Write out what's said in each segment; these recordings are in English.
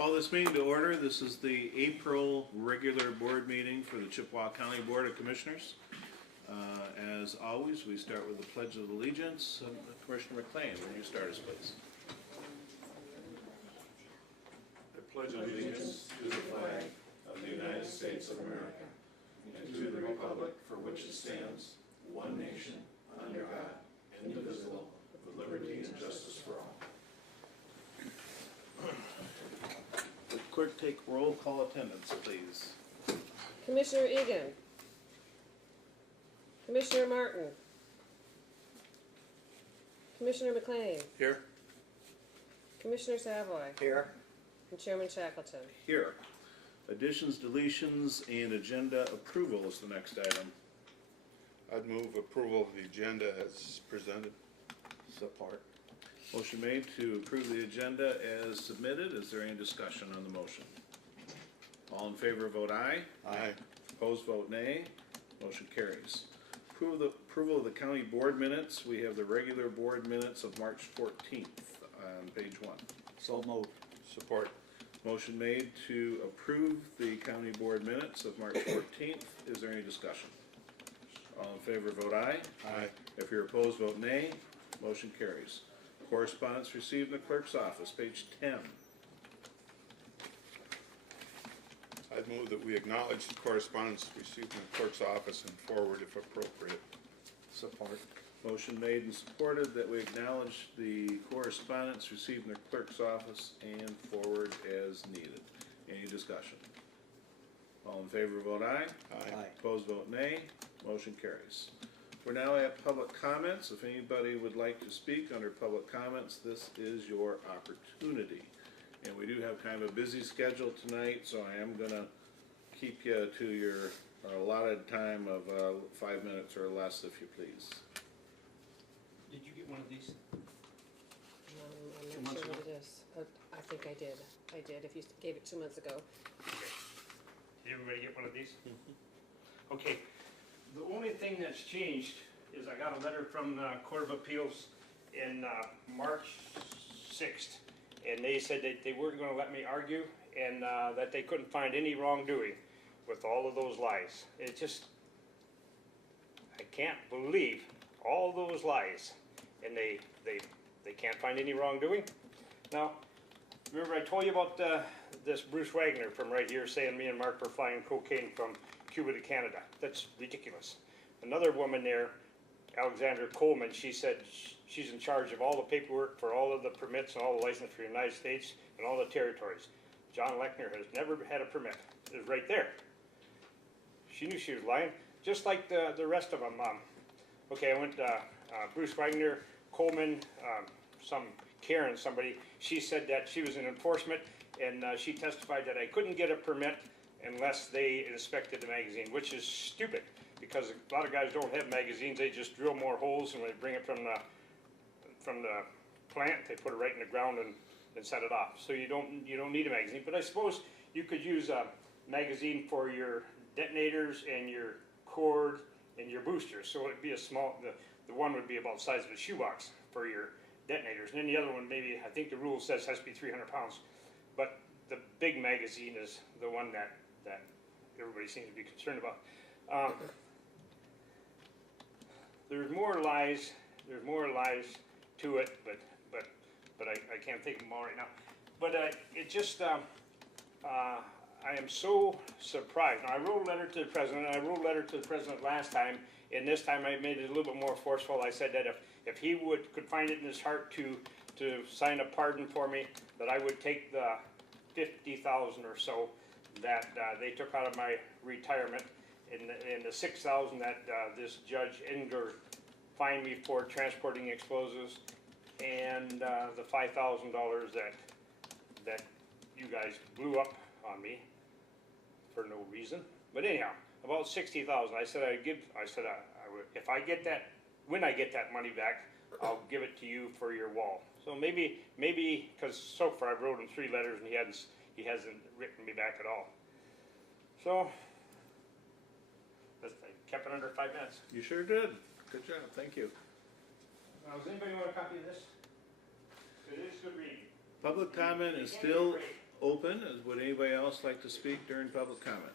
Call this meeting to order. This is the April regular board meeting for the Chippewa County Board of Commissioners. As always, we start with the Pledge of Allegiance. Commissioner McLean, will you start us, please? I pledge allegiance to the flag of the United States of America and to the republic for which it stands, one nation, under God, indivisible, with liberty and justice for all. Would clerk take roll call attendance, please? Commissioner Egan. Commissioner Martin. Commissioner McLean. Here. Commissioner Savoy. Here. And Chairman Shackleton. Here. Additions, deletions, and agenda approval is the next item. I'd move approval of the agenda as presented. Support. Motion made to approve the agenda as submitted. Is there any discussion on the motion? All in favor vote aye. Aye. Opposed vote nay. Motion carries. Approval of the county board minutes. We have the regular board minutes of March 14th on page 1. So moved. Support. Motion made to approve the county board minutes of March 14th. Is there any discussion? All in favor vote aye. Aye. If you're opposed vote nay. Motion carries. Correspondence received in the clerk's office, page 10. I'd move that we acknowledge the correspondence received in the clerk's office and forward if appropriate. Support. Motion made and supported that we acknowledge the correspondence received in the clerk's office and forward as needed. Any discussion? All in favor vote aye. Aye. Opposed vote nay. Motion carries. We're now at public comments. If anybody would like to speak under public comments, this is your opportunity. And we do have kind of a busy schedule tonight, so I am gonna keep you to your allotted time of 5 minutes or less, if you please. Did you get one of these? I'm not sure what it is. I think I did. If you gave it 2 months ago. Did everybody get one of these? Okay, the only thing that's changed is I got a letter from the Court of Appeals in March 6th, and they said that they weren't gonna let me argue, and that they couldn't find any wrongdoing with all of those lies. It just, I can't believe all those lies, and they can't find any wrongdoing. Now, remember I told you about this Bruce Wagner from right here saying me and Mark were flying cocaine from Cuba to Canada. That's ridiculous. Another woman there, Alexandra Coleman, she said she's in charge of all the paperwork for all of the permits and all the license for the United States and all the territories. John Lechner has never had a permit. It was right there. She knew she was lying, just like the rest of them. Okay, I went Bruce Wagner, Coleman, some Karen, somebody, she said that she was in enforcement, and she testified that I couldn't get a permit unless they inspected the magazine, which is stupid, because a lot of guys don't have magazines. They just drill more holes, and when they bring it from the plant, they put it right in the ground and set it off. So you don't need a magazine. But I suppose you could use a magazine for your detonators and your cord and your boosters. So it'd be a small, the one would be about the size of a shoebox for your detonators, and then the other one, maybe, I think the rule says has to be 300 pounds. But the big magazine is the one that everybody seems to be concerned about. There's more lies to it, but I can't think of them all right now. But it just, I am so surprised. Now, I wrote a letter to the president, and I wrote a letter to the president last time, and this time I made it a little bit more forceful. I said that if he could find it in his heart to sign a pardon for me, that I would take the $50,000 or so that they took out of my retirement, and the $6,000 that this Judge Inger fined me for transporting explosives, and the $5,000 that you guys blew up on me for no reason. But anyhow, about $60,000. I said I would, if I get that, when I get that money back, I'll give it to you for your wall. So maybe, because so far I've wrote him 3 letters and he hasn't written me back at all. So, I kept it under 5 minutes. You sure did. Good job. Thank you. Now, does anybody want a copy of this? It is good reading. Public comment is still open. Would anybody else like to speak during public comment?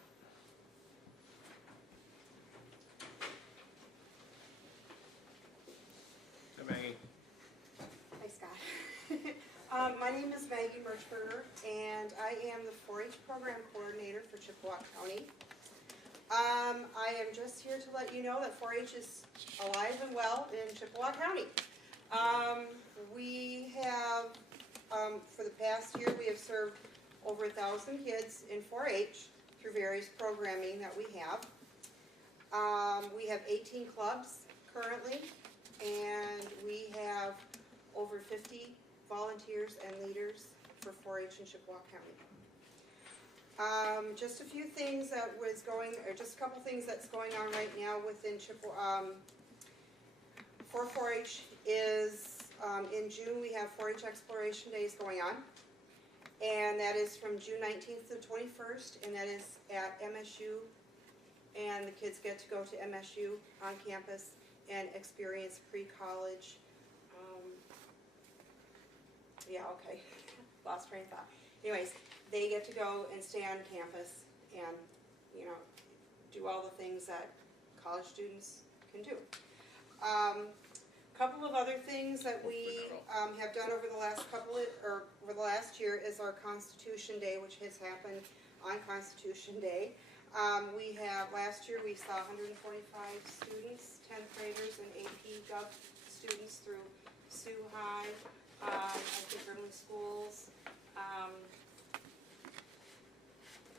Hi, Maggie. Hi, Scott. My name is Maggie Merchberger, and I am the 4-H program coordinator for Chippewa County. I am just here to let you know that 4-H is alive and well in Chippewa County. We have, for the past year, we have served over 1,000 kids in 4-H through various programming that we have. We have 18 clubs currently, and we have over 50 volunteers and leaders for 4-H in Chippewa County. Just a few things that was going, or just a couple things that's going on right now within Chippewa. For 4-H is, in June we have 4-H Exploration Days going on. And that is from June 19th to 21st, and that is at MSU. And the kids get to go to MSU on campus and experience pre-college. Lost train of thought. Anyways, they get to go and stay on campus and, you know, do all the things that college students can do. Couple of other things that we have done over the last over the last year is our Constitution Day, which has happened on Constitution Day. Last year we saw 145 students, 10th graders and AP Gov students through Sioux High, I think Brimley Schools,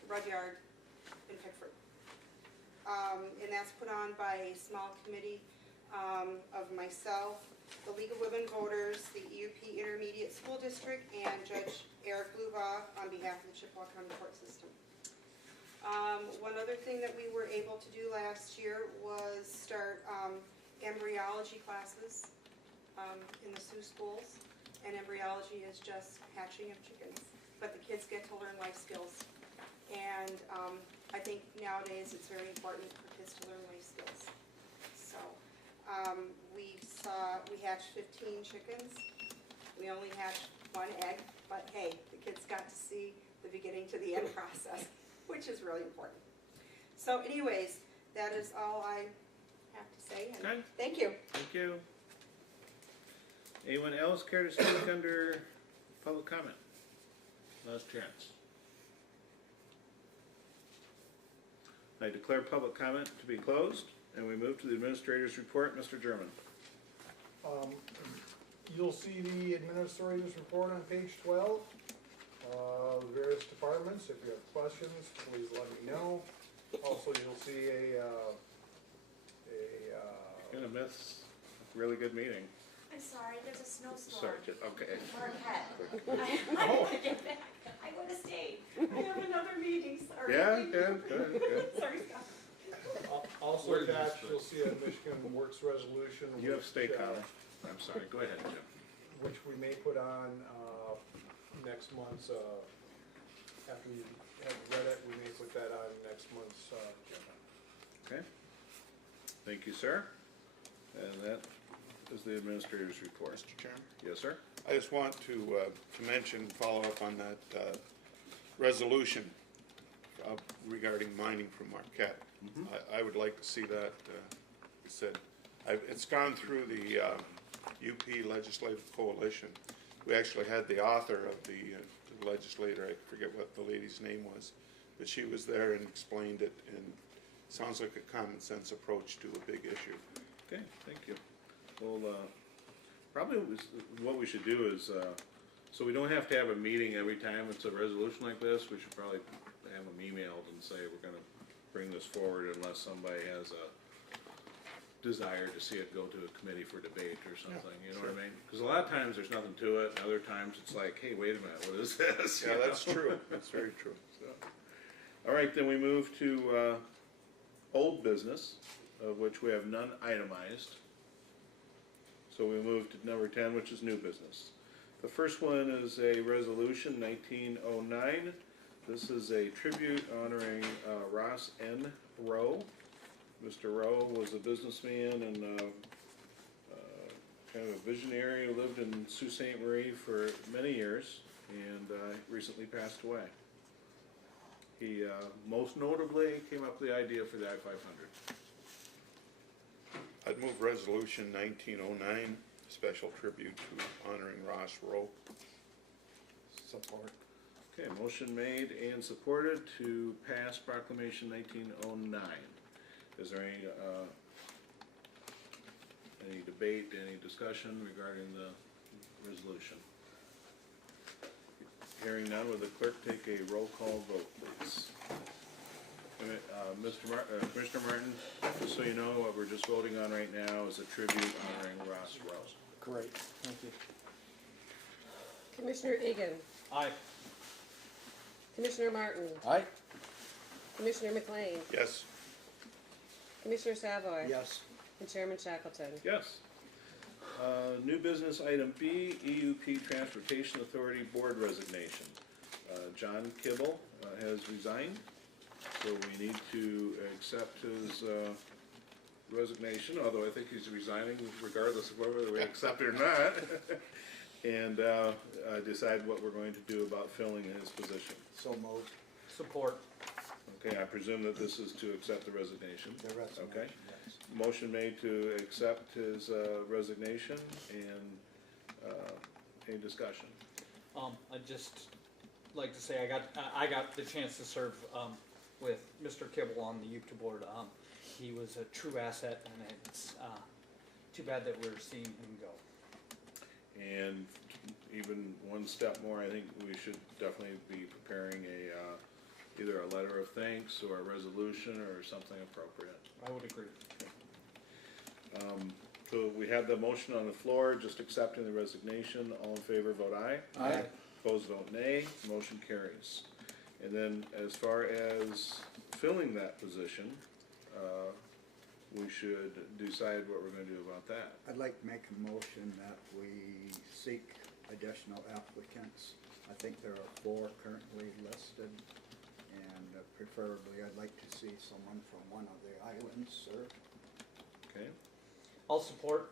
Rudyard, and Pickford. And that's put on by a small committee of myself, the League of Women Voters, the EUP Intermediate School District, and Judge Eric Luba on behalf of the Chippewa County Court System. One other thing that we were able to do last year was start embryology classes in the Sioux schools. And embryology is just hatching of chickens, but the kids get to learn life skills. And I think nowadays it's very important for kids to learn life skills. So we hatched 15 chickens. We only hatched 1 egg, but hey, the kids got to see the beginning to the end process, which is really important. So anyways, that is all I have to say. And Okay. Thank you. Thank you. Anyone else care to speak under public comment? Last chance. I declare public comment to be closed, and we move to the administrator's report. Mr. German. You'll see the administrator's report on page 12. The various departments. If you have questions, please let me know. Also, you'll see Gonna miss a really good meeting. I'm sorry, there's a snowstorm. Sorry, okay. Marquette. I want to get back. I would have stayed. I have another meeting, sorry. Yeah, good. Sorry, Scott. Also attached, you'll see a Michigan Works resolution. You have state which, collar. I'm sorry, go ahead, Jim. which we may put on next month's, after you have read it, we may put that on next month's agenda. Okay. Thank you, sir. And that is the administrator's report. Mr. Chairman? Yes, sir? I just want to mention, follow up on that resolution regarding mining from Marquette. I would like to see that said. It's gone through the UP Legislative Coalition. We actually had the author of the legislator, I forget what the lady's name was, but she was there and explained it, and it sounds like a common sense approach to a big issue. Okay, thank you. Well, probably what we should do is, so we don't have to have a meeting every time it's a resolution like this, we should probably have them emailed and say we're gonna bring this forward unless somebody has a desire to see it go to a committee for debate or something, you know what I mean? Because a lot of times there's nothing to it, and other times it's like, hey, wait a minute, what is this? Yeah, You that's know? true. That's very true. All right, then we move to old business, of which we have none itemized. So we move to number 10, which is new business. The first one is a resolution 1909. This is a tribute honoring Ross N. Rowe. Mr. Rowe was a businessman and kind of a visionary who lived in Sault Ste. Marie for many years. and recently passed away. He most notably came up with the idea for the I-500. I'd move resolution 1909, special tribute to honoring Ross Rowe. Support. Okay, motion made and supported to pass proclamation 1909. Is there any debate, any discussion regarding the resolution? Hearing none, will the clerk take a roll call vote, please? Commissioner Martin, just so you know, what we're just voting on right now is a tribute honoring Ross Rowe. Great, thank you. Commissioner Egan, Aye. Commissioner Martin, Aye. Commissioner McLean, Yes. Commissioner Savoy, Yes. and Chairman Shackleton. Yes. New business item B, EUP Transportation Authority Board resignation. John Kibble has resigned, so we need to accept his resignation, although I think he's resigning regardless of whether we accept it or not, and decide what we're going to do about filling his position. So moved. Support. Okay, I presume that this is to accept the resignation. The resignation, Okay. yes. Motion made to accept his resignation, and any discussion? I'd just like to say I got the chance to serve with Mr. Kibble on the UPTA board. He was a true asset, and it's too bad that we're seeing him go. And even one step more, I think we should definitely be preparing either a letter of thanks or a resolution or something appropriate. I would agree. So we have the motion on the floor, just accepting the resignation. All in favor, vote aye. Aye. Opposed, vote nay. Motion carries. And then as far as filling that position, we should decide what we're gonna do about that. I'd like to make a motion that we seek additional applicants. I think there are 4 currently listed, and preferably I'd like to see someone from one of the islands serve. Okay? I'll support.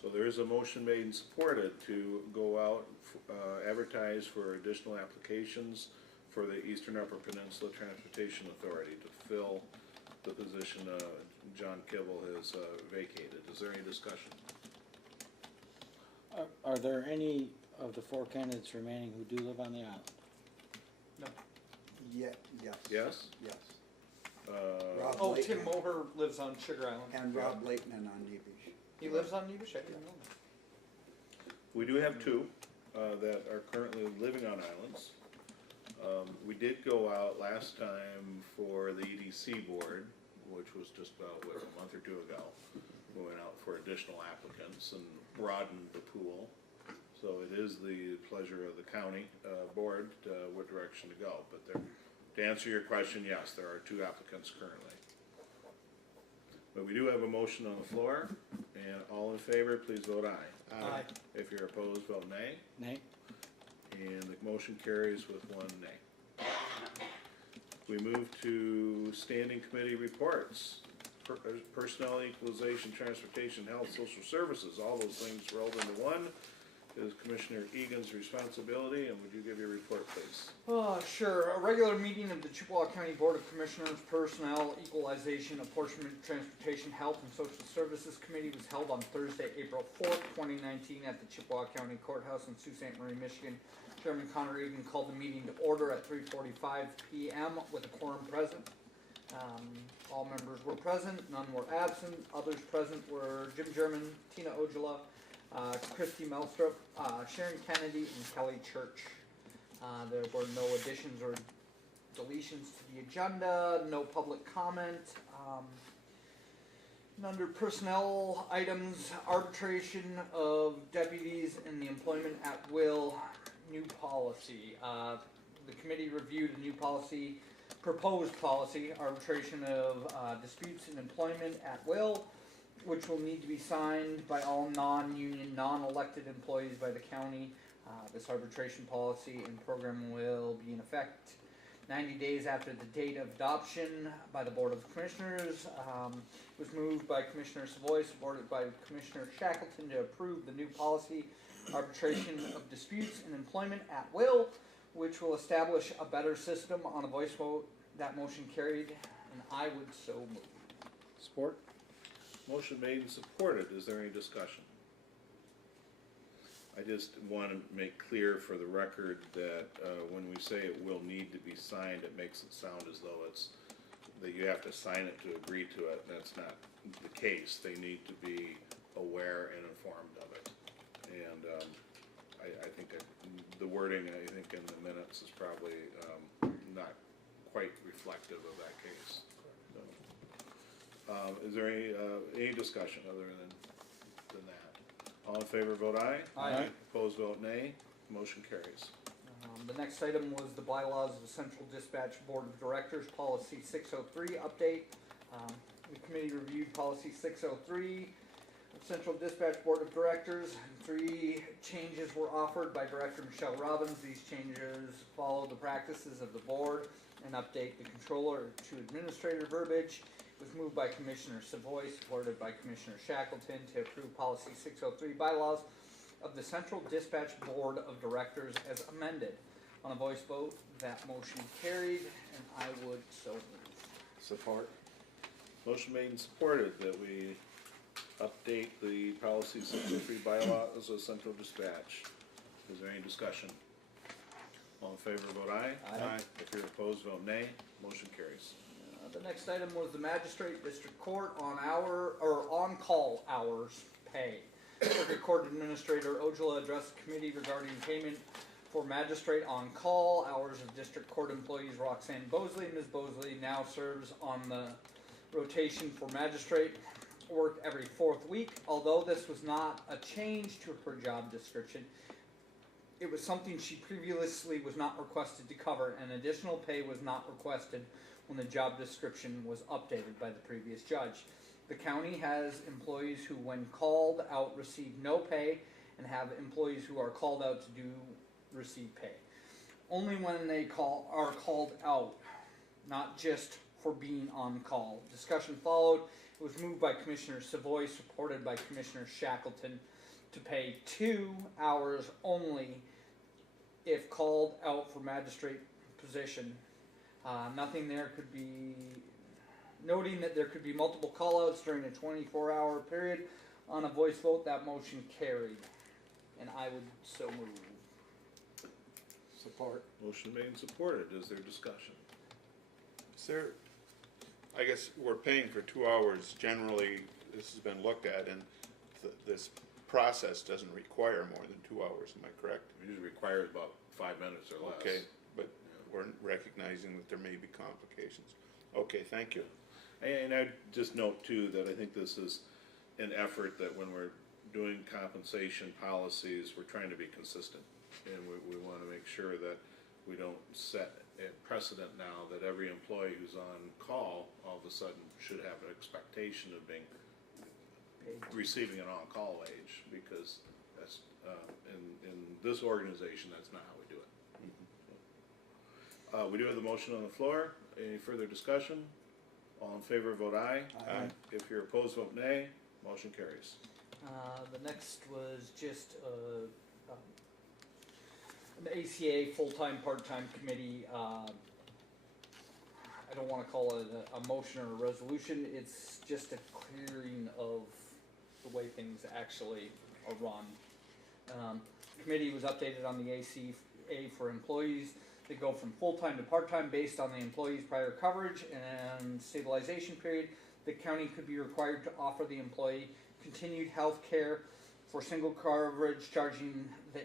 So there is a motion made and supported to go out, advertise for additional applications for the Eastern Upper Peninsula Transportation Authority to fill the position John Kibble has vacated. Is there any discussion? Are there any of the 4 candidates remaining who do live on the island? No. Yes. Yes? Yes. Uh, Oh, Tim Moher lives on Sugar Island. And Rob Leighton on Nebish. He lives on Nebish? I didn't know that. We do have 2 that are currently living on islands. We did go out last time for the EDC board, which was just about, a month or 2 ago. We went out for additional applicants and broadened the pool. So it is the pleasure of the county board what direction to go. But to answer your question, yes, there are 2 applicants currently. But we do have a motion on the floor, and all in favor, please vote aye. Aye. If you're opposed, vote nay. Nay? And the motion carries with 1 nay. We move to standing committee reports. Personnel, equalization, transportation, health, social services, all those things rolled into one is Commissioner Egan's responsibility, and would you give your report, please? Sure. A regular meeting of the Chippewa County Board of Commissioners Personnel, Equalization, Apportionment, Transportation, Health, and Social Services Committee was held on Thursday, April 4th, 2019 at the Chippewa County Courthouse in Sault Ste. Marie, Michigan. Chairman Connor Egan called the meeting to order at 3:45 p.m. with a quorum present. All members were present, none were absent. Others present were Jim German, Tina Ojala, Christy Melstrup, Sharon Kennedy, and Kelly Church. There were no additions or deletions to the agenda, no public comment. And under personnel items, arbitration of deputies and the employment at will, new policy. The committee reviewed a new policy, proposed policy, arbitration of disputes in employment at will, which will need to be signed by all non-union, non-elected employees by the county. This arbitration policy and program will be in effect 90 days after the date of adoption by the Board of Commissioners. It was moved by Commissioner Savoy, supported by Commissioner Shackleton to approve the new policy arbitration of disputes in employment at will, which will establish a better system on a voice vote. That motion carried, and I would so move. Support? Motion made and supported. Is there any discussion? I just want to make clear for the record that when we say it will need to be signed, it makes it sound as though it's, that you have to sign it to agree to it. That's not the case. They need to be aware and informed of it. And I think the wording, I think in the minutes is probably not quite reflective of that case. So, is there any discussion other than that? All in favor, vote aye. Aye. Opposed, vote nay. Motion carries. The next item was the bylaws of the Central Dispatch Board of Directors, Policy 603 update. The committee reviewed Policy 603, Central Dispatch Board of Directors. 3 changes were offered by Director Michelle Robbins. These changes follow the practices of the board and update the controller to administrator verbiage. It was moved by Commissioner Savoy, supported by Commissioner Shackleton, to approve Policy 603 bylaws of the Central Dispatch Board of Directors as amended. On a voice vote, that motion carried, and I would so move. Support. Motion made and supported that we update the policy 603 bylaws of central dispatch. Is there any discussion? All in favor, vote aye. Aye. If you're opposed, vote nay. Motion carries. The next item was the magistrate district court on-call hours pay. Circuit Court Administrator Ojala addressed the committee regarding payment for magistrate on-call hours of district court employees Roxanne Bosley. Ms. Bosley now serves on the rotation for magistrate work every 4th week. Although this was not a change to her job description, it was something she previously was not requested to cover, and additional pay was not requested when the job description was updated by the previous judge. The county has employees who, when called out, receive no pay, and have employees who are called out to receive pay. Only when they are called out, not just for being on call. Discussion followed. It was moved by Commissioner Savoy, supported by Commissioner Shackleton, to pay 2 hours only if called out for magistrate position. Nothing there could be, noting that there could be multiple call-outs during a 24-hour period. On a voice vote, that motion carried, and I would so move. Support. Motion made and supported. Is there discussion? Sir, I guess we're paying for 2 hours. Generally, this has been looked at, and this process doesn't require more than 2 hours. Am I correct? It usually requires about 5 minutes or less. Okay, but we're recognizing that there may be complications. Okay, thank you. And I'd just note too that I think this is an effort that when we're doing compensation policies, we're trying to be consistent. And we want to make sure that we don't set a precedent now that every employee who's on call all of a sudden should have an expectation of being receiving an on-call wage, because that's in this organization, that's not how we do it. We do have the motion on the floor. Any further discussion? All in favor, vote aye. Aye. If you're opposed, vote nay. Motion carries. The next was just an ACA full-time, part-time committee. I don't want to call it a motion or a resolution. It's just a clearing of the way things actually are run. Committee was updated on the ACA for employees that go from full-time to part-time based on the employee's prior coverage and stabilization period. The county could be required to offer the employee continued health care for single coverage, charging the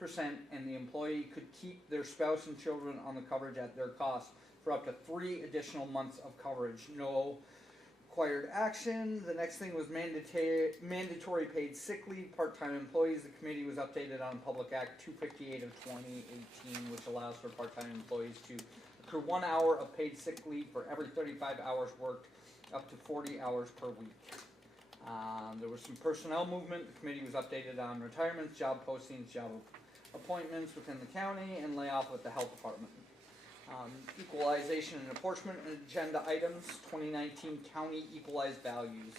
80%, and the employee could keep their spouse and children on the coverage at their cost for up to 3 additional months of coverage. No required action. The next thing was mandatory paid sick leave, part-time employees. The committee was updated on Public Act 258 of 2018, which allows for part-time employees to accrue 1 hour of paid sick leave for every 35 hours worked, up to 40 hours per week. There was some personnel movement. The committee was updated on retirements, job postings, job appointments within the county, and layoff with the health department. Equalization and apportionment agenda items, 2019 county equalized values.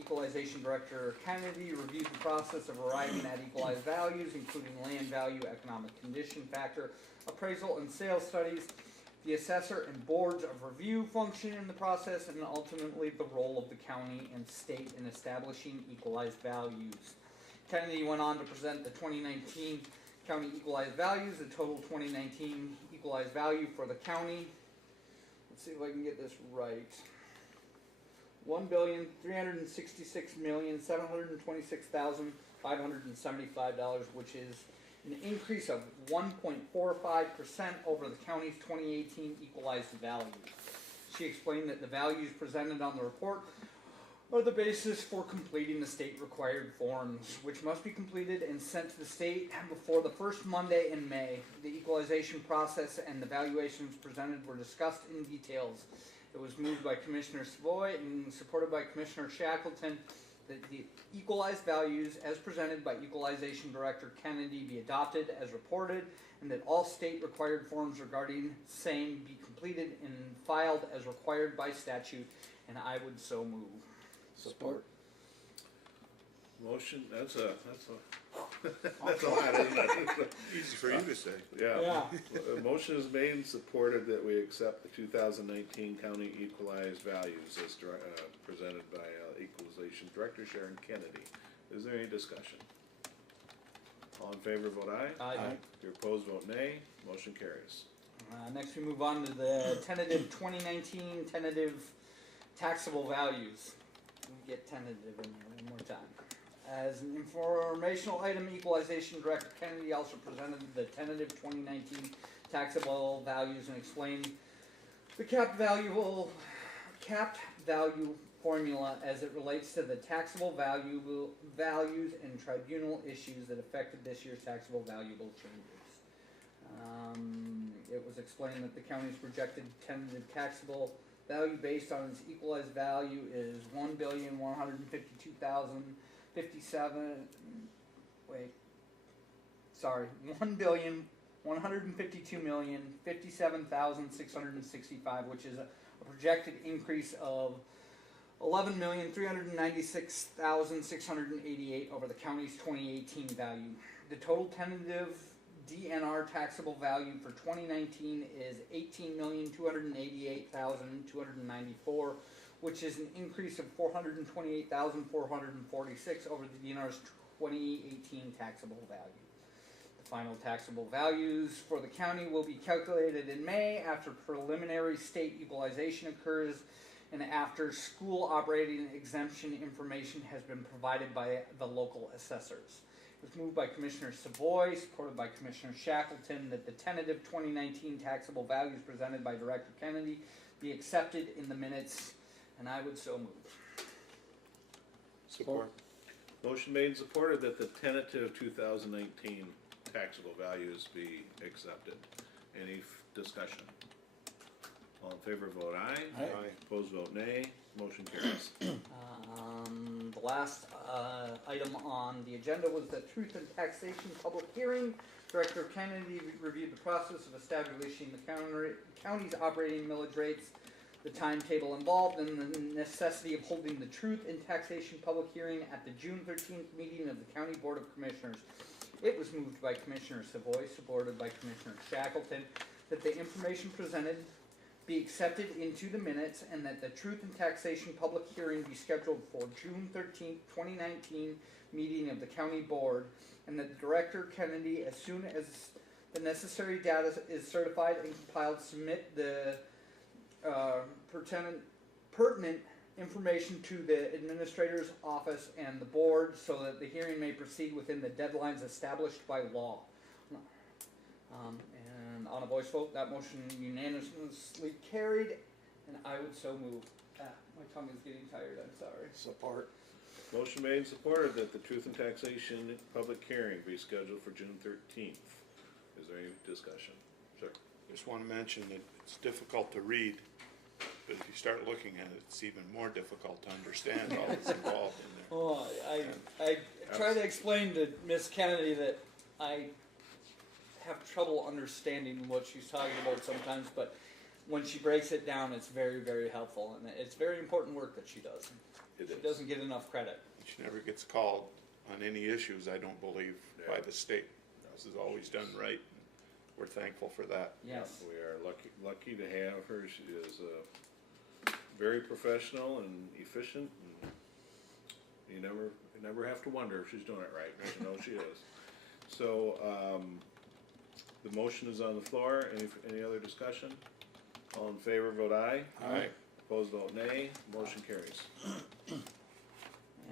Equalization Director Kennedy reviewed the process of arriving at equalized values, including land value, economic condition factor, appraisal, and sales studies, the assessor and boards of review function in the process, and ultimately the role of the county and state in establishing equalized values. Kennedy went on to present the 2019 county equalized values, the total 2019 equalized value for the county. Let's see if I can get this right. $1,366,726,575, which is an increase of 1.45% over the county's 2018 equalized value. She explained that the values presented on the report are the basis for completing the state required forms, which must be completed and sent to the state before the first Monday in May. The equalization process and the valuations presented were discussed in details. It was moved by Commissioner Savoy and supported by Commissioner Shackleton that the equalized values as presented by Equalization Director Kennedy be adopted as reported, and that all state required forms regarding same be completed and filed as required by statute, and I would so move. Support. Motion, that's a that's a lot, isn't it? Easy for you to say. Yeah. A motion is made and supported that we accept the 2019 county equalized values as presented by Equalization Director Sharon Kennedy. Is there any discussion? All in favor, vote aye. Aye. If you're opposed, vote nay. Motion carries. Next we move on to the tentative 2019 tentative taxable values. Let me get tentative in here one more time. As an informational item, Equalization Director Kennedy also presented the tentative 2019 taxable values and explained the capped value formula as it relates to the taxable values and tribunal issues that affected this year's taxable valuable changes. It was explained that the county's projected tentative taxable value based on its equalized value is $1,152,665, which is a projected increase of $11,396,688 over the county's 2018 value. The total tentative DNR taxable value for 2019 is $18,288,294, which is an increase of $428,446 over the DNR's 2018 taxable value. The final taxable values for the county will be calculated in May after preliminary state equalization occurs and after school operating exemption information has been provided by the local assessors. It was moved by Commissioner Savoy, supported by Commissioner Shackleton, that the tentative 2019 taxable values presented by Director Kennedy be accepted in the minutes, and I would so move. Support. Motion made and supported that the tentative 2019 taxable values be accepted. Any discussion? All in favor, vote aye. Aye. Opposed, vote nay. Motion carries. The last item on the agenda was the Truth and Taxation public hearing. Director Kennedy reviewed the process of establishing the county's operating millage rates, the timetable involved, and the necessity of holding the Truth and Taxation public hearing at the June 13th meeting of the County Board of Commissioners. It was moved by Commissioner Savoy, supported by Commissioner Shackleton, that the information presented be accepted into the minutes and that the Truth and Taxation public hearing be scheduled for June 13th, 2019 meeting of the County Board, and that Director Kennedy, as soon as the necessary data is certified and compiled, submit the pertinent information to the Administrator's Office and the Board so that the hearing may proceed within the deadlines established by law. And on a voice vote, that motion unanimously carried, and I would so move. My tongue is getting tired, I'm sorry. Support. Motion made and supported that the Truth and Taxation public hearing be scheduled for June 13th. Is there any discussion? Sure. Just want to mention that it's difficult to read, but if you start looking at it, it's even more difficult to understand all that's involved in there. Oh, I try to explain to Miss Kennedy that I have trouble understanding what she's talking about sometimes, but when she breaks it down, it's very, very helpful, and it's very important work that she does. It She is. doesn't get enough credit. She never gets called on any issues, I don't believe, by the state. This is always done right. We're thankful for that. Yes. We are lucky to have her. She is very professional and efficient, and you never have to wonder if she's doing it right, because you know she is. So, the motion is on the floor. Any other discussion? All in favor, vote aye. Aye. Opposed, vote nay. Motion carries.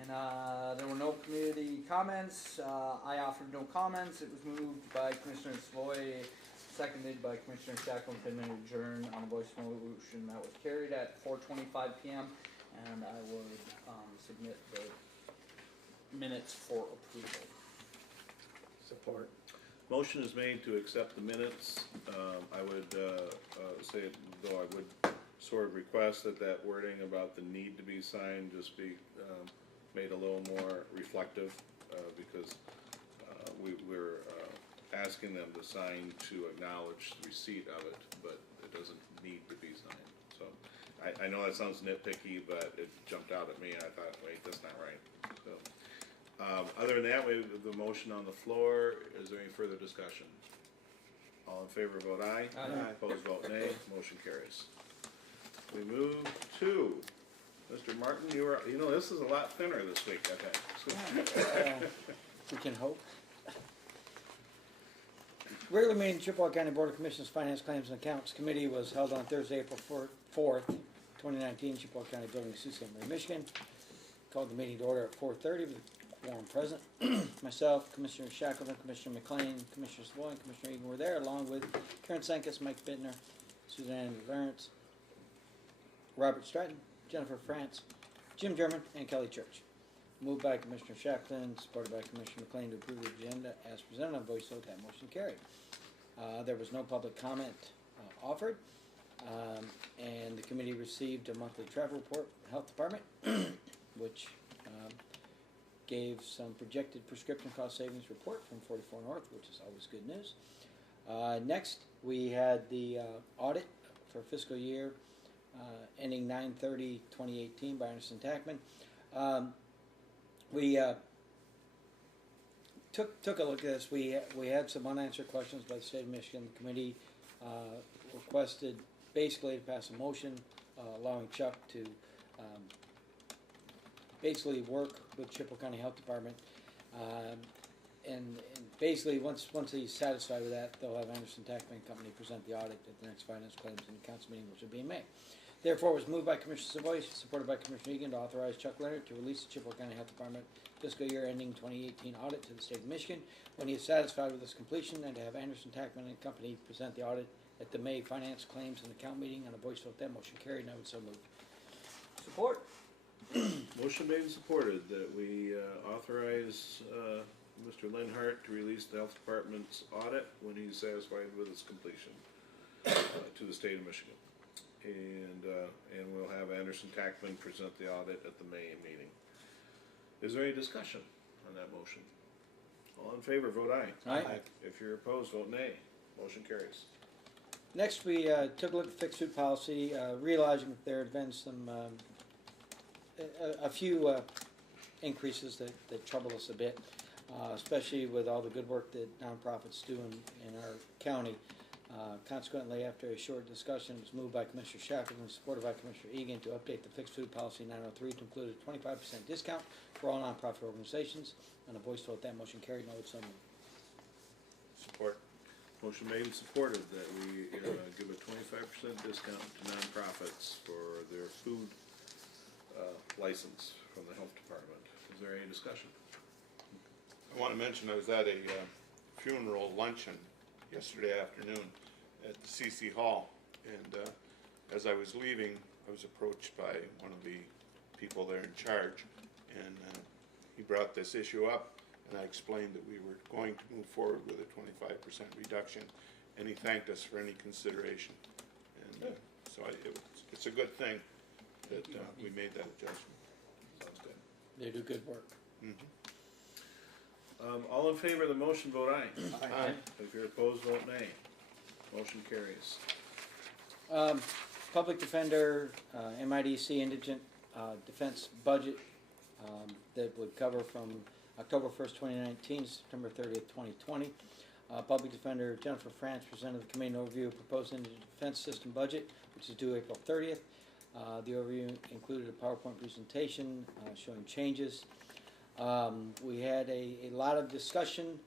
And there were no community comments. I offered no comments. It was moved by Commissioner Savoy, seconded by Commissioner Shackleton, and adjourned on a voice motion that was carried at 4:25 p.m. And I would submit the minutes for approval. Support. Motion is made to accept the minutes. I would say, though I would sort of request that wording about the need to be signed just be made a little more reflective, because we're asking them to sign to acknowledge the receipt of it, but it doesn't need to be signed. So I know that sounds nitpicky, but it jumped out at me and I thought, wait, that's not right. So other than that, we have the motion on the floor. Is there any further discussion? All in favor, vote aye. Aye. Opposed, vote nay. Motion carries. We move to Mr. Martin. This is a lot thinner this week, I think. We can hope. Regular meeting, Chippewa County Board of Commissioners Finance Claims and Accounts Committee was held on Thursday, April 4th, 2019, Chippewa County Building, Sault Ste. Marie, Michigan. Called the meeting to order at 4:30 with a quorum present. Myself, Commissioner Shackleton, Commissioner McLean, Commissioner Savoy, and Commissioner Egan were there, along with Karen Sankus, Mike Bittner, Suzanne Lawrence, Robert Stratton, Jennifer France, Jim German, and Kelly Church. Moved by Commissioner Shackleton, supported by Commissioner McLean to approve the agenda as presented on voice vote. That motion carried. There was no public comment offered, and the committee received a monthly travel report from the Health Department, which gave some projected prescription cost savings report from 44 North, which is always good news. Next, we had the audit for fiscal year ending 9/30/2018 by Anderson Tackman. We took a look at this. We had some unanswered questions by the state of Michigan. The committee requested basically to pass a motion allowing Chuck to basically work with Chippewa County Health Department, and basically once he's satisfied with that, they'll have Anderson Tackman Company present the audit at the next finance claims and accounts meeting, which will be in May. Therefore, it was moved by Commissioner Savoy, supported by Commissioner Egan, to authorize Chuck Leonard to release the Chippewa County Health Department fiscal year ending 2018 audit to the state of Michigan when he is satisfied with its completion, and to have Anderson Tackman and Company present the audit at the May finance claims and account meeting on a voice vote. That motion carried, and I would so move. Support. Motion made and supported that we authorize Mr. Linhart to release the Health Department's audit when he's satisfied with its completion to the state of Michigan. And we'll have Anderson Tackman present the audit at the May meeting. Is there any discussion on that motion? All in favor, vote aye. Aye. If you're opposed, vote nay. Motion carries. Next, we took a look at fixed food policy, realizing that there had been some a few increases that trouble us a bit, especially with all the good work that nonprofits do in our county. Consequently, after a short discussion, it was moved by Commissioner Shackleton, supported by Commissioner Egan, to update the fixed food policy 903 to include a 25% discount for all nonprofit organizations. On a voice vote, that motion carried. No, it's so moved. Support. Motion made and supported that we give a 25% discount to nonprofits for their food license from the health department. Is there any discussion? I want to mention I was at a funeral luncheon yesterday afternoon at the CC Hall, and as I was leaving, I was approached by one of the people there in charge, and he brought this issue up, and I explained that we were going to move forward with a 25% reduction, and he thanked us for any consideration. And so it's a good thing that we made that adjustment. Sounds good. They do good work. Mm-hmm. All in favor of the motion, vote aye. Aye. If you're opposed, vote nay. Motion carries. Public defender, MIDC indigent defense budget that would cover from October 1st, 2019 to September 30th, 2020. Public Defender Jennifer France presented the committee an overview of proposed indigent defense system budget, which is due April 30th. The overview included a PowerPoint presentation showing changes. We had a lot of discussion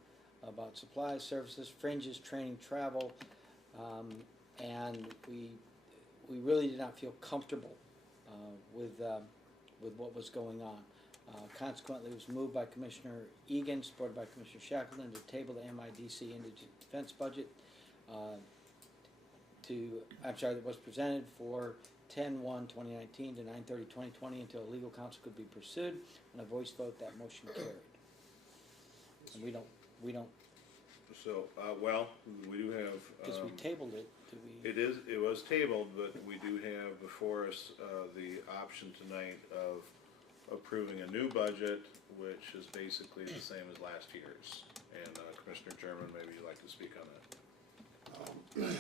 about supplies, services, fringes, training, travel, and we really did not feel comfortable with what was going on. Consequently, it was moved by Commissioner Egan, supported by Commissioner Shackleton, to table the MIDC indigent defense budget that was presented for 10/1/2019 to 9/30/2020 until legal counsel could be pursued. On a voice vote, that motion carried. And we don't, So, well, we do have. because we tabled it, do we? It was tabled, but we do have before us, the option tonight of approving a new budget, which is basically the same as last year's. And, Commissioner German, maybe you'd like to speak on that.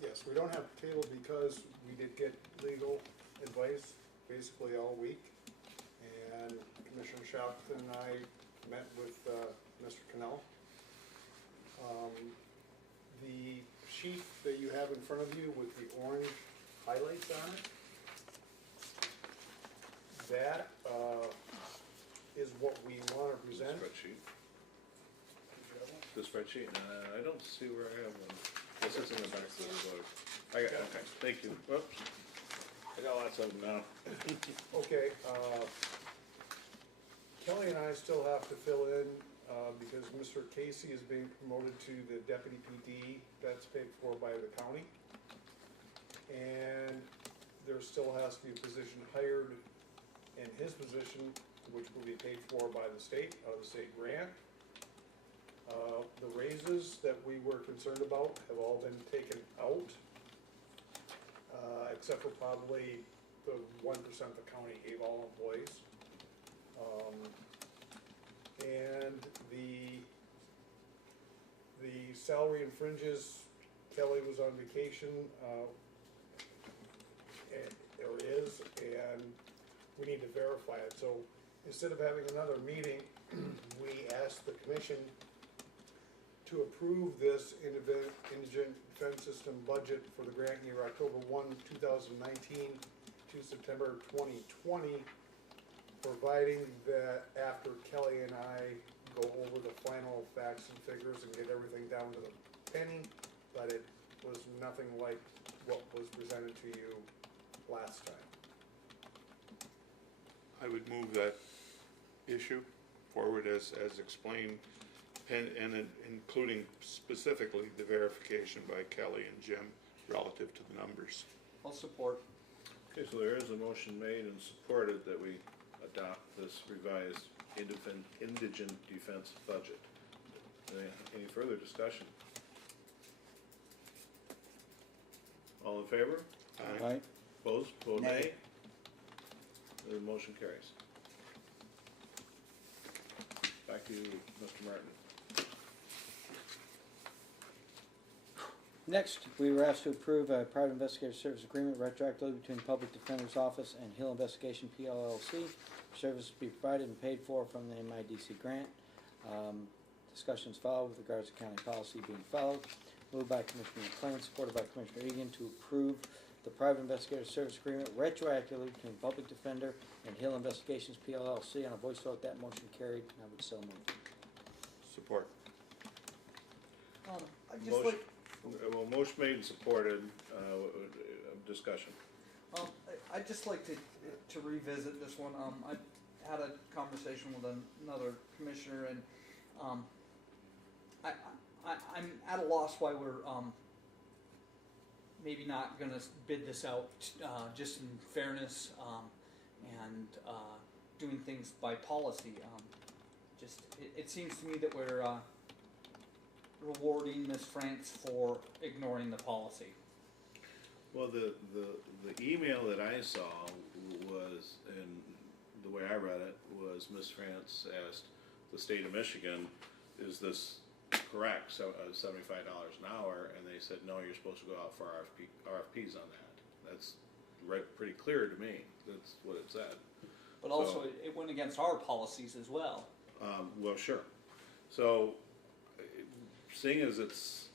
Yes, we don't have a table because we did get legal advice basically all week. And Commissioner Shackleton and I met with Mr. Cannell. The sheet that you have in front of you with the orange highlights on it, that is what we want to present. Spreadsheet. The spreadsheet, I don't see where I have one. This is in the back of the book. I got, okay, thank you. Whoops. I got lots of them now. Okay, Kelly and I still have to fill in, because Mr. Casey is being promoted to the deputy PD, that's paid for by the county. And there still has to be a position hired in his position, which will be paid for by the state, out of the state grant. The raises that we were concerned about have all been taken out, except for probably the 1% the county gave all employees. And the salary and fringes, Kelly was on vacation, or is, and we need to verify it. So instead of having another meeting, we asked the commission to approve this indigent defense system budget for the grant year October 1, 2019 to September 2020, providing that after Kelly and I go over the final facts and figures and get everything down to the penny, but it was nothing like what was presented to you last time. I would move that issue forward as explained, and including specifically the verification by Kelly and Jim relative to the numbers. I'll support. Okay, so there is a motion made and supported that we adopt this revised indigent defense budget. Any further discussion? All in favor? Aye. Right? Opposed? Vote nay. Nay. The motion carries. Back to you, Mr. Martin. Next, we were asked to approve a private investigative service agreement retroactively between Public Defender's Office and Hill Investigation PLLC. Service to be provided and paid for from the MIDC grant. Discussions followed with regards to county policy being followed. Moved by Commissioner McLean, supported by Commissioner Egan, to approve the private investigative service agreement retroactively between Public Defender and Hill Investigations PLLC. On a voice vote, that motion carried, and I would so move. Support. I just Motion. like, Well, motion made and supported, discussion. I'd just like to revisit this one. I had a conversation with another commissioner, and I'm at a loss why we're maybe not going to bid this out, just in fairness and doing things by policy. It seems to me that we're rewarding Ms. France for ignoring the policy. Well, the email that I saw was, and the way I read it, was Ms. France asked the state of Michigan, is this correct, so $75 an hour? And they said, no, you're supposed to go out for RFPs on that. right, pretty clear to me, that's what it said. But also, So- it went against our policies as well. Well, sure. So, seeing as it's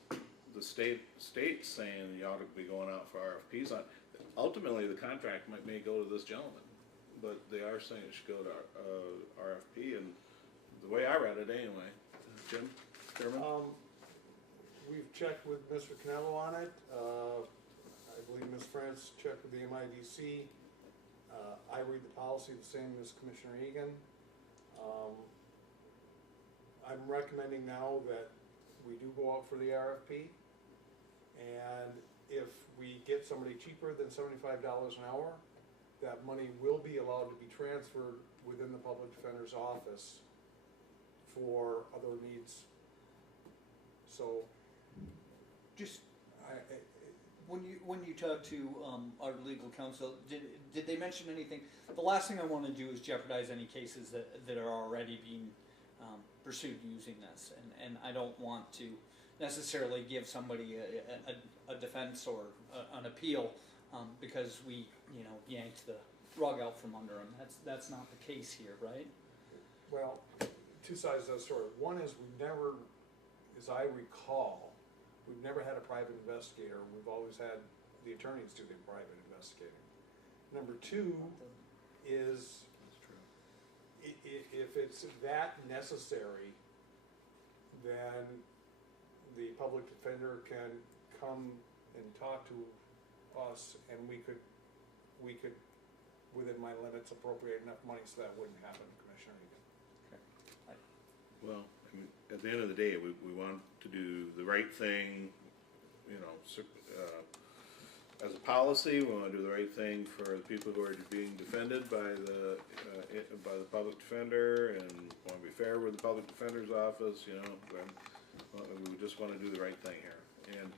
the state's saying you ought to be going out for RFPs on, ultimately the contract may go to this gentleman, but they are saying it should go to RFP, and the way I read it anyway. Jim, Chairman? We've checked with Mr. Canello on it. I believe Ms. France checked with the MIDC. I read the policy the same as Commissioner Egan. I'm recommending now that we do go out for the RFP. And if we get somebody cheaper than $75 an hour, that money will be allowed to be transferred within the public defender's office for other needs. So, Just, when you talk to our legal counsel, did they mention anything? The last thing I want to do is jeopardize any cases that are already being pursued using this, and I don't want to necessarily give somebody a defense or an appeal because we yanked the rug out from under them. That's not the case here, right? well, two sides of the story. One is we've never, as I recall, we've never had a private investigator. We've always had the attorneys do the private investigating. Number two is if it's that necessary, then the public defender can come and talk to us, and we could, within my limits, appropriate enough money so that wouldn't happen, Commissioner Egan. Well, I mean, at the end of the day, we want to do the right thing, as a policy, we want to do the right thing for the people who are being defended by the public defender, and want to be fair with the public defender's office, we just want to do the right thing here. And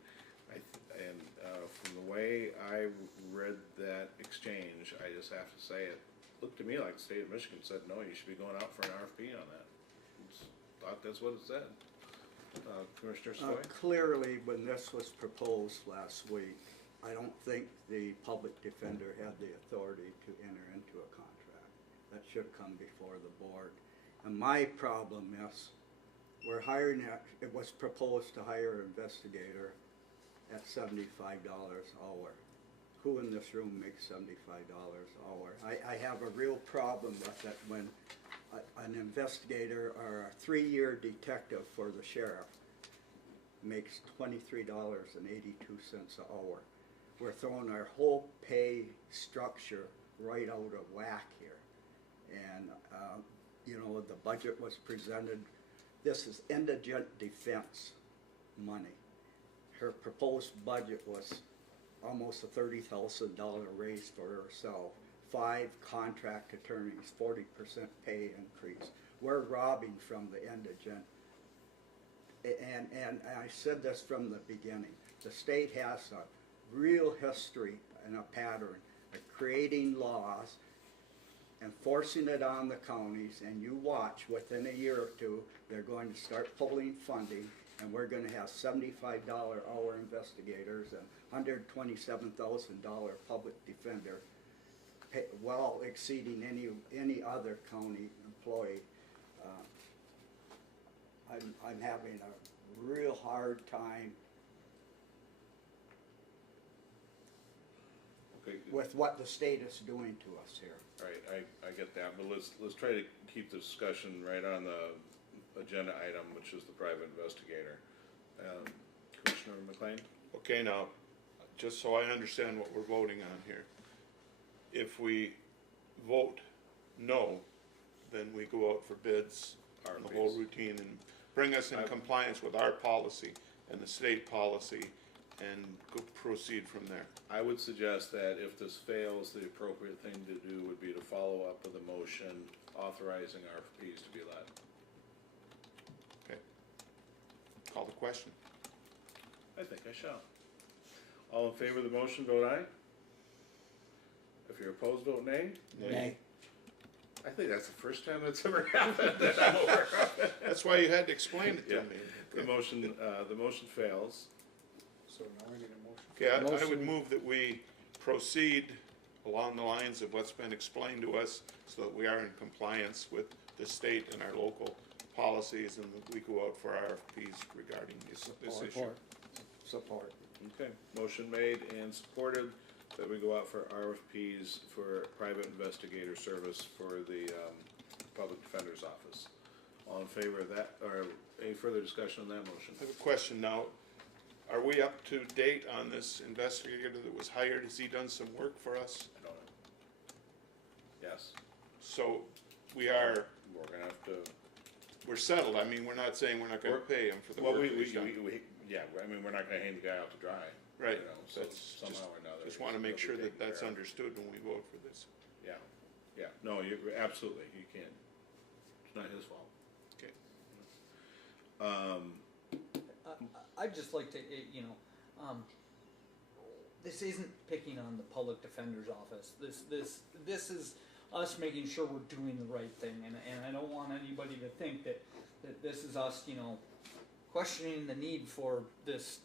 from the way I read that exchange, I just have to say it looked to me like the state of Michigan said, no, you should be going out for an RFP on that. Thought that's what it said. Commissioner Stoy? Clearly, when this was proposed last week, I don't think the public defender had the authority to enter into a contract. That should come before the board. And my problem is, it was proposed to hire an investigator at $75 an hour. Who in this room makes $75 an hour? I have a real problem with it when an investigator or a 3-year detective for the sheriff makes $23.82 an hour. We're throwing our whole pay structure right out of whack here. And, the budget was presented. This is indigent defense money. Her proposed budget was almost a $30,000 raise for herself. 5 contract attorneys, 40% pay increase. We're robbing from the indigent. And I said this from the beginning. The state has a real history and a pattern of creating laws, enforcing it on the counties, and you watch, within a year or two, they're going to start pulling funding, and we're going to have $75 hour investigators and $127,000 public defender, well exceeding any other county employee. I'm having a real hard time Okay, with what the state is doing to us here. all right, I get that, but let's try to keep the discussion right on the agenda item, which is the private investigator. Commissioner McLean? Okay, now, just so I understand what we're voting on here. If we vote no, then we go out for bids, and the whole routine, and bring us in compliance with our policy and the state policy, and go proceed from there. I would suggest that if this fails, the appropriate thing to do would be to follow up with a motion authorizing RFPs to be led. Okay. Call the question. I think I shall. All in favor of the motion, vote aye. If you're opposed, vote nay. Nay. I think that's the first time that's ever happened that I'm aware of. That's why you had to explain it to Yeah. me. The motion fails. So now we need a motion. Okay, I would Motion. move that we proceed along the lines of what's been explained to us, so that we are in compliance with the state and our local policies, and that we go out for RFPs regarding this issue. Support. Support. Okay, motion made and supported that we go out for RFPs for private investigator service for the Public Defender's Office. All in favor of that, or any further discussion on that motion? I have a question now. Are we up to date on this investigator that was hired? Has he done some work for us? I don't know. Yes, So we are, we're gonna have to, we're settled. I mean, we're not saying we're not gonna pay him for the well, work we, that he's done. yeah, I mean, we're not gonna hang the guy out to dry. Right, You know, so that's somehow or another. Just wanna make it'll sure be that taken that's care of. understood when we vote for this. Yeah, yeah, no, you, absolutely, you can't, it's not his fault. Okay. I'd just like to, this isn't picking on the public defender's office. This is us making sure we're doing the right thing, and I don't want anybody to think that this is us, questioning the need for this,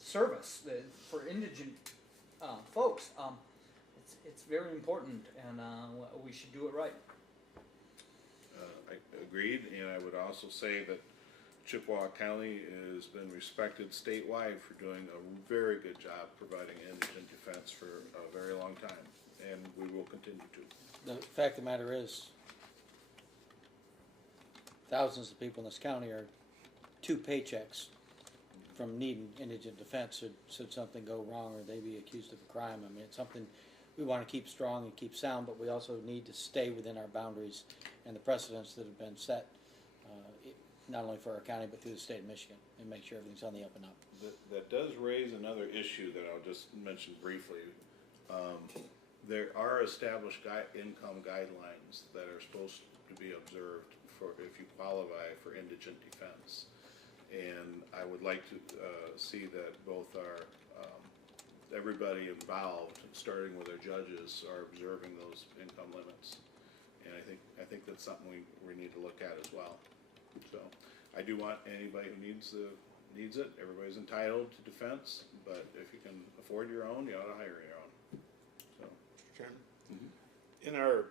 service for indigent folks. It's very important, and we should do it right. I agreed, and I would also say that Chippewa County has been respected statewide for doing a very good job providing indigent defense for a very long time, and we will continue to. The fact of the matter is, thousands of people in this county are 2 paychecks from needing indigent defense should something go wrong or they be accused of a crime. I mean, it's something we want to keep strong and keep sound, but we also need to stay within our boundaries and the precedents that have been set, not only for our county but through the state of Michigan, and make sure everything's on the up and up. That does raise another issue that I'll just mention briefly. There are established income guidelines that are supposed to be observed for if you qualify for indigent defense. And I would like to see that both our everybody involved, starting with our judges, are observing those income limits. And I think that's something we need to look at as well. So I do want anybody who needs it. Everybody's entitled to defense, but if you can afford your own, you ought to hire your own. So. Mr. Chairman? In our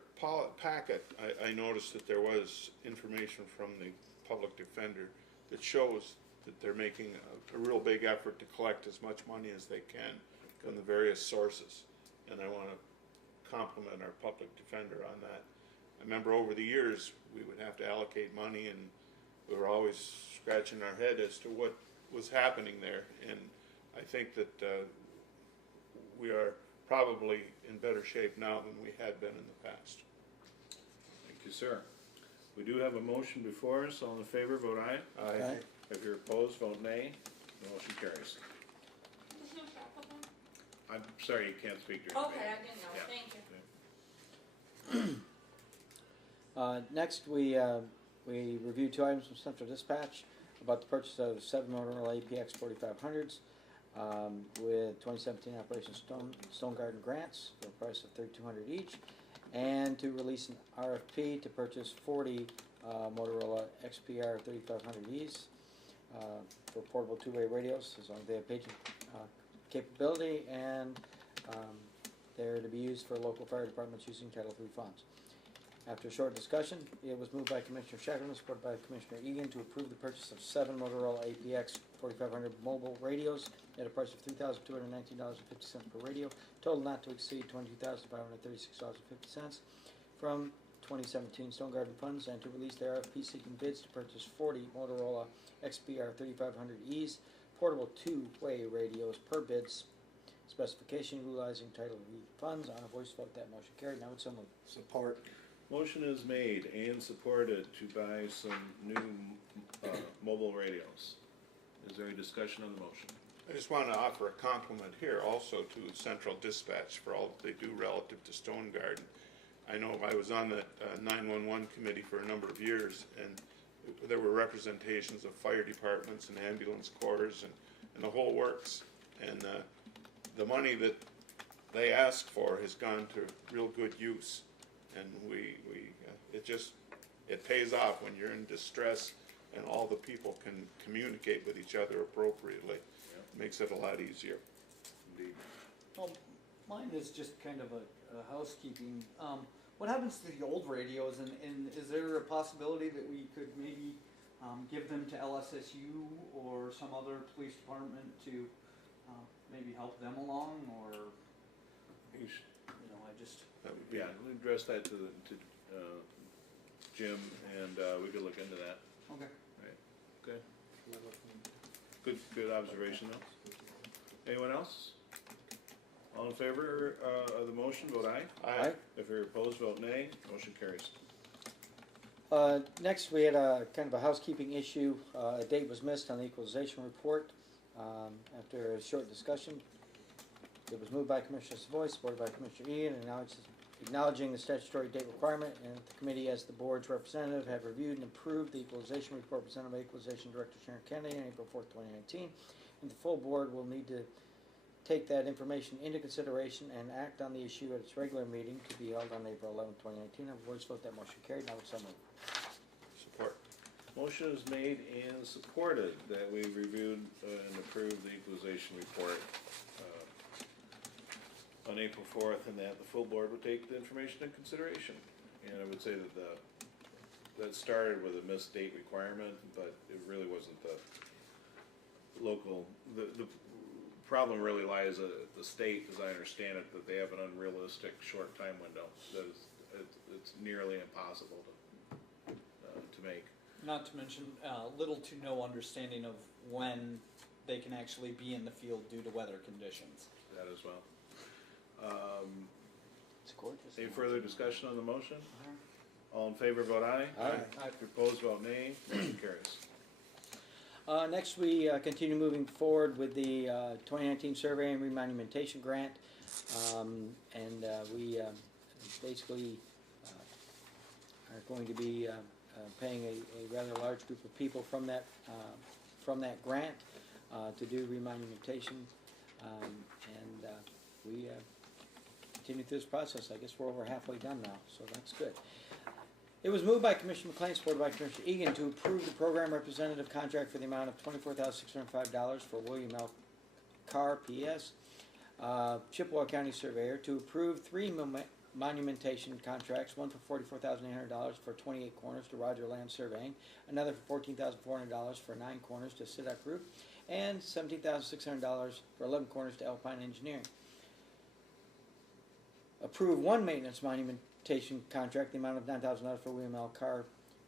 packet, I noticed that there was information from the public defender that shows that they're making a real big effort to collect as much money as they can from the various sources. And I want to compliment our public defender on that. I remember over the years, we would have to allocate money, and we were always scratching our head as to what was happening there. And I think that we are probably in better shape now than we had been in the past. Thank you, sir. We do have a motion before us. All in favor, vote aye. Aye. If you're opposed, vote nay. The motion carries. Commissioner Shackleton? I'm sorry you can't speak during the Okay, meeting. I didn't know, Yeah. thank you. Next, we reviewed 2 items from Central Dispatch about the purchase of 7 Motorola APX 4500s with 2017 Operation Stone Garden grants for a price of $3,200 each, and to release an RFP to purchase 40 Motorola XPR 3500Es for portable 2-way radios, as long as they have paging capability, and they're to be used for local fire departments using Title III funds. After a short discussion, it was moved by Commissioner Shackleton, supported by Commissioner Egan, to approve the purchase of 7 Motorola APX 4500 mobile radios at a price of $3,219.50 per radio, total not to exceed $22,536.50 from 2017 Stone Garden funds, and to release the RFP seeking bids to purchase 40 Motorola XPR 3500Es portable 2-way radios per bids specification utilizing Title V funds. On a voice vote, that motion carried. Now it's so moved. Support. Motion is made and supported to buy some new mobile radios. Is there any discussion on the motion? I just want to offer a compliment here also to Central Dispatch for all that they do relative to Stone Garden. I know I was on the 911 committee for a number of years, and there were representations of fire departments and ambulance corps and the whole works. And the money that they asked for has gone to real good use. And it pays off when you're in distress and all the people can communicate with each other appropriately. Yeah. Makes it a lot easier. Indeed. Well, Mine is just kind of a housekeeping. What happens to the old radios, and is there a possibility that we could maybe give them to LSSU or some other police department to maybe help them along, or, You should, I just, yeah, we address that to Jim, and we could look into that. okay. Okay. Good observation though. Anyone else? All in favor of the motion, vote aye. Aye. If you're opposed, vote nay. Motion carries. Next, we had a kind of a housekeeping issue. A date was missed on the equalization report. After a short discussion, it was moved by Commissioner Savoy, supported by Commissioner Ian, and now it's acknowledging the statutory date requirement, and the committee, as the board's representative, have reviewed and approved the equalization report presented by Equalization Director Sharon Kennedy on April 4th, 2019. And the full board will need to take that information into consideration and act on the issue at its regular meeting to be held on April 11th, 2019. I voice vote that motion carried. Now it's so moved. Support. Motion is made and supported that we reviewed and approved the equalization report on April 4th, and that the full board would take the information into consideration. And I would say that that started with a missed date requirement, but it really wasn't the local, the problem really lies at the state, as I understand it, that they have an unrealistic short time window. That is, it's nearly impossible to make. Not to mention, little to no understanding of when they can actually be in the field due to weather conditions. That as well. It's gorgeous. Any further discussion on the motion? All in favor, vote aye. Aye. If you're opposed, vote nay. Motion carries. Next, we continue moving forward with the 2019 survey and remonumentation grant. We basically are going to be paying a rather large group of people from that grant to do remonumentation. We continue through this process. I guess we're over halfway done now, so that's good. It was moved by Commissioner McLean, supported by Commissioner Egan, to approve the program representative contract for the amount of $24,605 for William L. Carr, P.S., Chippewa County Surveyor, to approve 3 monumentation contracts, one for $44,800 for 28 corners to Roger Land Surveying, another for $14,400 for 9 corners to Sidak Group, and $17,600 for 11 corners to Alpine Engineering. Approve 1 maintenance monumentation contract, the amount of $9,000 for William L. Carr,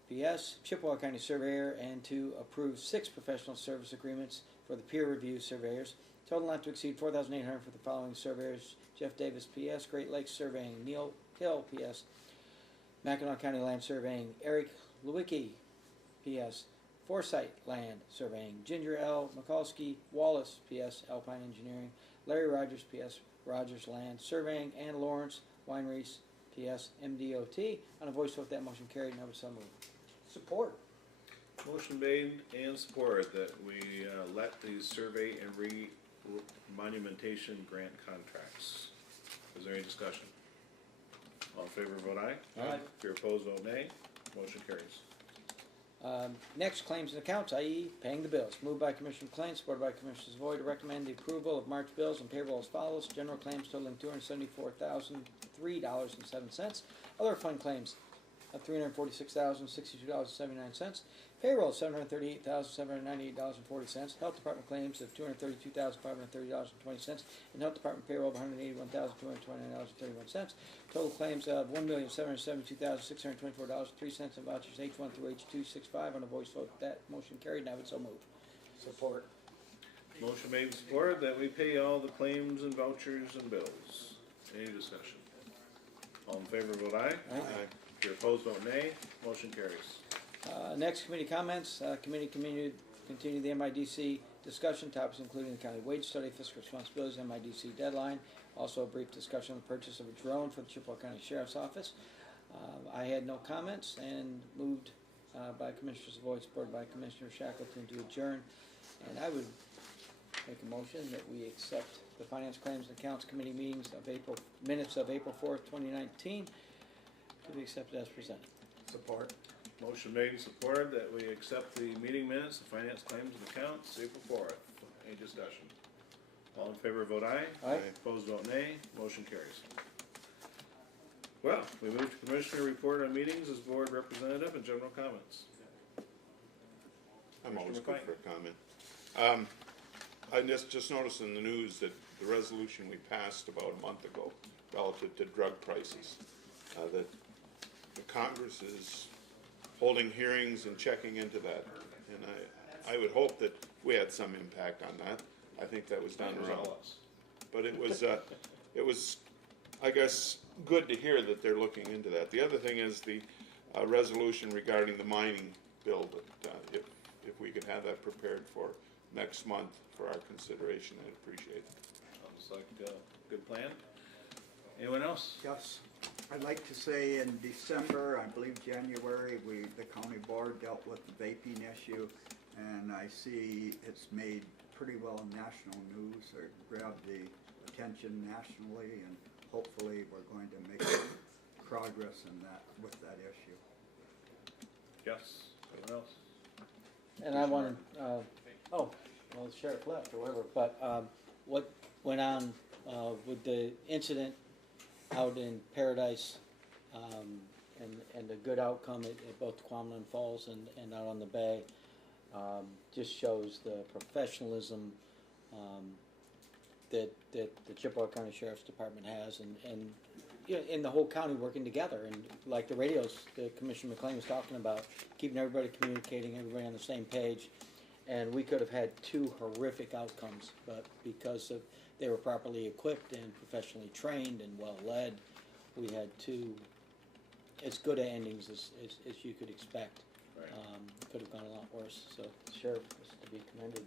P.S., Chippewa County Surveyor, and to approve 6 professional service agreements for the peer review surveyors. Total not to exceed $4,800 for the following surveyors: Jeff Davis, P.S., Great Lakes Surveying, Neil Hill, P.S., Mackinac County Land Surveying, Eric Lewicki, P.S., Foresight Land Surveying, Ginger L. Mikulski, Wallace, P.S., Alpine Engineering, Larry Rogers, P.S., Rogers Land Surveying, and Lawrence Weinreis, P.S., MDOT. On a voice vote, that motion carried, and I would so move. Support. Motion made and supported that we let these survey and monumentation grant contracts. Is there any discussion? All in favor, vote aye. Aye. If you're opposed, vote nay. Motion carries. Next, claims and accounts, i.e. paying the bills. Moved by Commissioner McLean, supported by Commissioner Savoy, to recommend the approval of March bills and payroll as follows. General claims totaling $274,003.07. Other fund claims of $346,062.79. Payroll $738,798.40. Health Department claims of $232,530.20. And Health Department payroll of $181,229.31. Total claims of $1,772,624.03. And vouchers H1 through H265. On a voice vote, that motion carried, and I would so move. Support. Motion made and supported that we pay all the claims and vouchers and bills. Any discussion? All in favor, vote aye. Aye. If you're opposed, vote nay. Motion carries. Next, committee comments. Committee continue the MIDC discussion, topics including the county wage study, fiscal responsibilities, MIDC deadline. Also a brief discussion on the purchase of a drone for the Chippewa County Sheriff's Office. I had no comments and moved by Commissioner Savoy, supported by Commissioner Shackleton, to adjourn. And I would make a motion that we accept the Finance, Claims, and Accounts Committee minutes of April 4th, 2019 to be accepted as presented. Support. Motion made and supported that we accept the meeting minutes of Finance, Claims, and Accounts, April 4th. Any discussion? All in favor, vote aye. Aye. Opposed, vote nay. Motion carries. Well, we move to Commissioner report on meetings as board representative and general comments. I'm always Commissioner good for a comment. I just noticed in the news that the resolution we passed about a month ago relative to drug prices, that the Congress is holding hearings and checking into that. And I would hope that we had some impact on that. I think that was done well. But it was, I guess, good to hear that they're looking into that. The other thing is the resolution regarding the mining bill, that if we could have that prepared for next month for our consideration, I'd appreciate it. Sounds like a good plan. Anyone else? Yes, I'd like to say in December, I believe January, the county board dealt with the vaping issue, and I see it's made pretty well national news, or grabbed the attention nationally, and hopefully we're going to make progress in that, with that issue. Yes. Anyone else? And I wanted, well, the sheriff left or whatever, but what went on with the incident out in Paradise, and the good outcome at both Quamlin Falls and out on the bay, just shows the professionalism that the Chippewa County Sheriff's Department has, and you know, in the whole county working together, and like the radios that Commissioner McLean was talking about, keeping everybody communicating, everybody on the same page. And we could have had two horrific outcomes, but because they were properly equipped and professionally trained and well led, we had two as good endings as you could expect. Right. Could have gone a lot worse. So the sheriff is to be commended,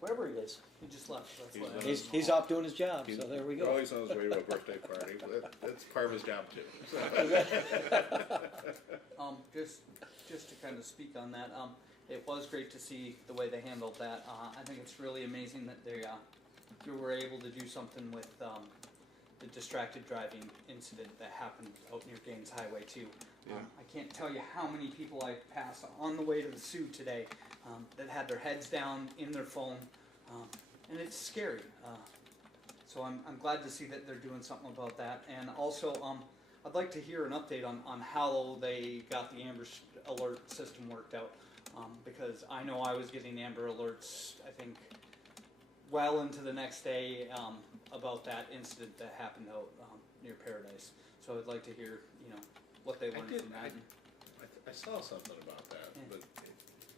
wherever he is. He just left, that's He's why. done He's off doing his job. So there we go. Always on his way to a birthday party. That's part of his job too. Just to kind of speak on that, it was great to see the way they handled that. I think it's really amazing that they were able to do something with the distracted driving incident that happened out near Gaines Highway too. Yeah. I can't tell you how many people I passed on the way to the Sioux today that had their heads down in their phone, and it's scary. So I'm glad to see that they're doing something about that. And also, I'd like to hear an update on how they got the Amber Alert system worked out, because I know I was getting Amber Alerts, I think, well into the next day about that incident that happened out near Paradise. So I'd like to hear, what they learned from that. I saw something about that, Yeah. but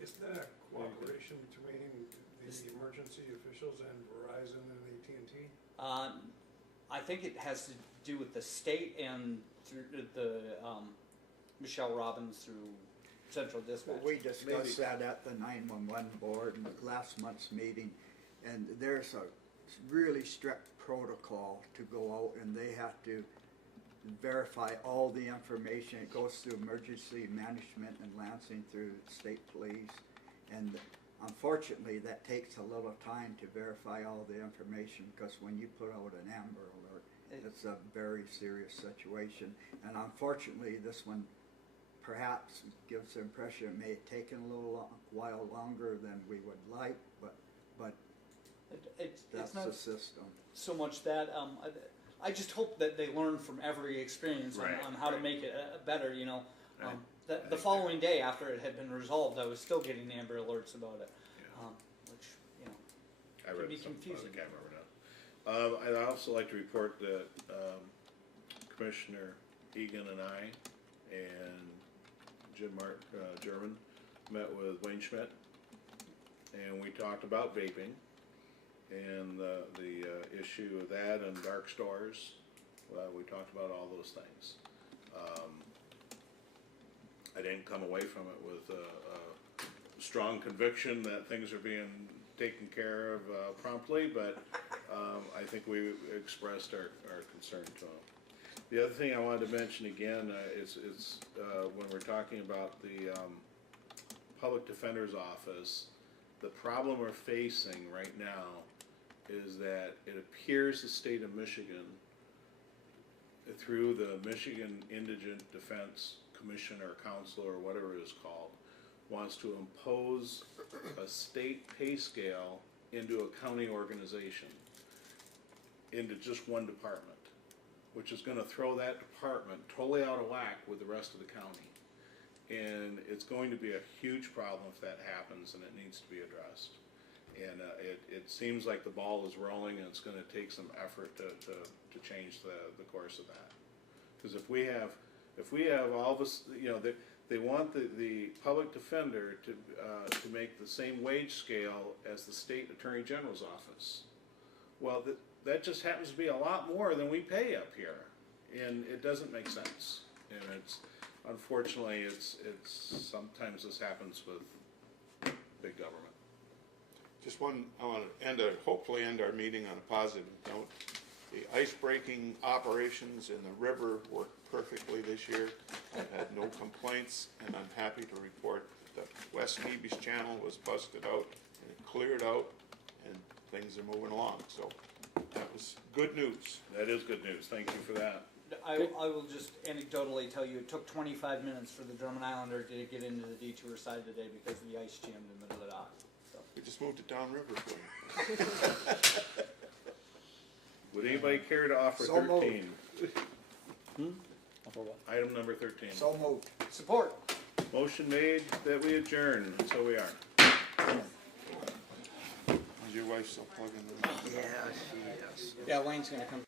Isn't that a cooperation between the emergency officials and Verizon and AT&T? I think it has to do with the state and through the Michelle Robbins through Central Dispatch. Well, we discussed that at the 911 board in last month's meeting, and there's a really strict protocol to go out, and they have to verify all the information. It goes through emergency management and Lansing through state police, and unfortunately that takes a little time to verify all the information, because when you put out an Amber Alert, it's a very serious situation. And unfortunately this one perhaps gives the impression it may have taken a little while longer than we would like, but It's that's not the system. so much that I just hope that they learn from every experience Right, on how to right. make it better. Right. The following day after it had been resolved, I was still getting Amber Alerts about it, Yeah. which I Could read be something, I confusing. can't remember now. I'd also like to report that Commissioner Egan and I and Jim German met with Wayne Schmidt, and we talked about vaping and the issue of that and dark stores. We talked about all those things. I didn't come away from it with a strong conviction that things are being taken care of promptly, but I think we expressed our concern to them. The other thing I wanted to mention again is when we're talking about the Public Defender's Office, the problem we're facing right now is that it appears the state of Michigan, through the Michigan Indigent Defense Commission or Council or whatever it is called, wants to impose a state pay scale into a county organization. into just one department, which is gonna throw that department totally out of whack with the rest of the county. And it's going to be a huge problem if that happens, and it needs to be addressed. And it seems like the ball is rolling, and it's gonna take some effort to change the course of that. Because if we have all this, you know, they want the public defender to make the same wage scale as the state attorney general's office. Well, that just happens to be a lot more than we pay up here, and it doesn't make sense. And it's, unfortunately, it's sometimes this happens with big government. Just one, I want to hopefully end our meeting on a positive note. The ice-breaking operations in the river worked perfectly this year. I've had no complaints, and I'm happy to report that West Nevis Channel was busted out, and it cleared out, and things are moving along. So that was good news. That is good news, thank you for that. I will just anecdotally tell you, it took 25 minutes for the German Islander to get into the detour side today because the ice jammed in the middle of the dock. So. We just moved it downriver for you. Would anybody care to offer So moved. 13? For what? Item number 13. So moved. Support. Motion made that we adjourn, and so we are. Is your wife still plugging in? Yeah, she is. Yeah, Wayne's gonna come.